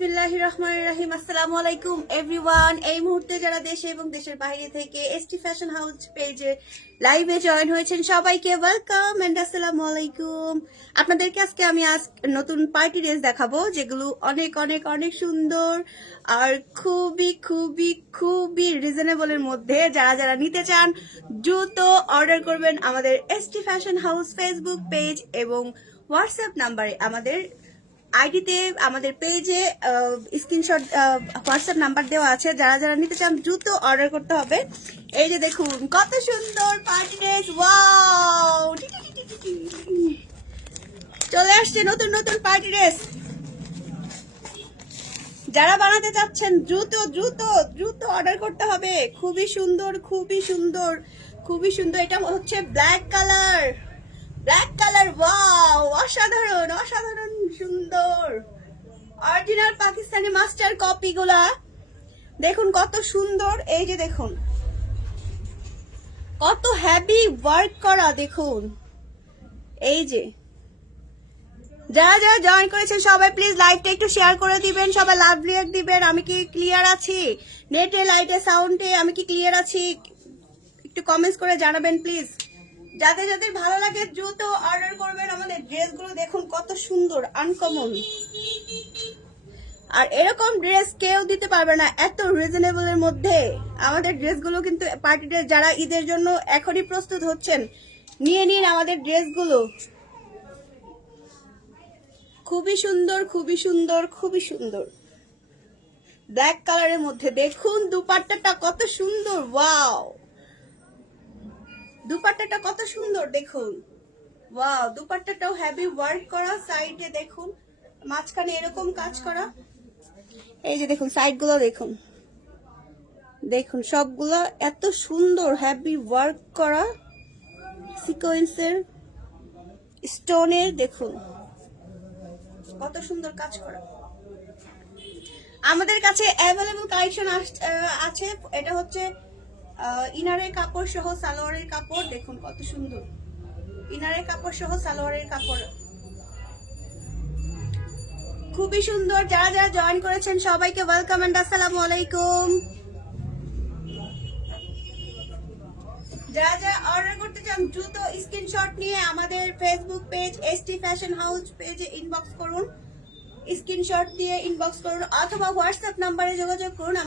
বিসমিল্লাহ রহমান রাহিম আসসালামু আলাইকুম এভরিওয়ান। এই মুহূর্তে যারা দেশে এবং দেশের বাইরে থেকে এসটি ফ্যাশন হাউস পেজে লাইভে জয়েন হয়েছেন, সবাইকে ওয়েলকাম এন্ড আসসালামু আলাইকুম। আপনাদেরকে আজকে আমি আজ নতুন পার্টি ড্রেস দেখাবো, যেগুলো অনেক অনেক অনেক সুন্দর আর খুবই খুবই খুবই রিজনেবলের মধ্যে যারা যারা নিতে চান, দ্রুত অর্ডার করবেন আমাদের ST fashion house Facebook page এবং হোয়াটসঅ্যাপ নাম্বারে আমাদের আইডিতে আমাদের পেজে স্ক্রিনশট হোয়াটসঅ্যাপ নাম্বার দেওয়া আছে। যারা যারা নিতে চান, দ্রুত অর্ডার করতে হবে। এই যে দেখুন, কত সুন্দর পার্টি ড্রেস ওয়াও চলে আসছে নতুন নতুন পার্টি ড্রেস যারা বানাতে চাচ্ছেন, দ্রুত দ্রুত দ্রুত অর্ডার করতে হবে। খুবই সুন্দর খুবই সুন্দর খুবই সুন্দর। এটা হচ্ছে black colour black colour wow অসাধারণ অসাধারণ সুন্দর। অরিজিনাল পাকিস্তানি মাস্টার কপি গুলা দেখুন কত সুন্দর, এই যে দেখুন। কত হ্যাভি ওয়ার্ক করা, দেখুন। এই যে। যারা যারা জয়েন করেছেন সবাই প্লিজ লাইভটা একটু শেয়ার করে দিবেন, সবাই লাভ রিয়াক্ট দিবেন। আমি কি ক্লিয়ার আছি? নেটে লাইটে সাউন্ডে আমি কি ক্লিয়ার আছি? একটু কমেন্টস করে জানাবেন প্লিজ যাদের যাদের ভালো লাগে দ্রুত অর্ডার করবেন আমাদের ড্রেসগুলো দেখুন কত সুন্দর আনকমন আর এরকম ড্রেস কেউ দিতে পারবে না, এত রিজনেবলের মধ্যে। আমাদের ড্রেসগুলো কিন্তু পার্টি ড্রেস যারা ঈদের জন্য এখনই প্রস্তুত হচ্ছেন, নিয়ে নিন আমাদের ড্রেসগুলো খুবই সুন্দর খুবই সুন্দর খুবই সুন্দর। ব্ল্যাক কালারের মধ্যে দেখুন, দুপাট্টাটা কত সুন্দর ওয়াও দুপাট্টাটা কত সুন্দর, দেখুন। ওয়াও দুপাট্টাটাও হেভি ওয়ার্ক করা সাইডে দেখুন, মাঝখানে এরকম কাজ করা। এই যে দেখুন সাইডগুলো দেখুন। দেখুন, সবগুলো এত সুন্দর হেভি ওয়ার্ক করা সিকোয়েন্সের স্টোনের দেখুন, কত সুন্দর কাজ করা। আমাদের কাছে অ্যাভেলেবল কালেকশন আছে, এটা হচ্ছে ইনারের কাপড় সহ সালোয়ারের কাপড়, দেখুন কত সুন্দর। ইনারের কাপড় সহ সালোয়ারের কাপড়। খুবই সুন্দর, যারা যারা জয়েন করেছেন সবাইকে ওয়েলকাম এন্ড আসসালামু আলাইকুম। যারা যারা অর্ডার করতে চান, দ্রুত স্ক্রিনশট নিয়ে আমাদের Facebook page ST fashion house পেজে ইনবক্স করুন। স্ক্রিনশট দিয়ে ইনবক্স করুন, অথবা হোয়াটসঅ্যাপ নাম্বারে যোগাযোগ করুন।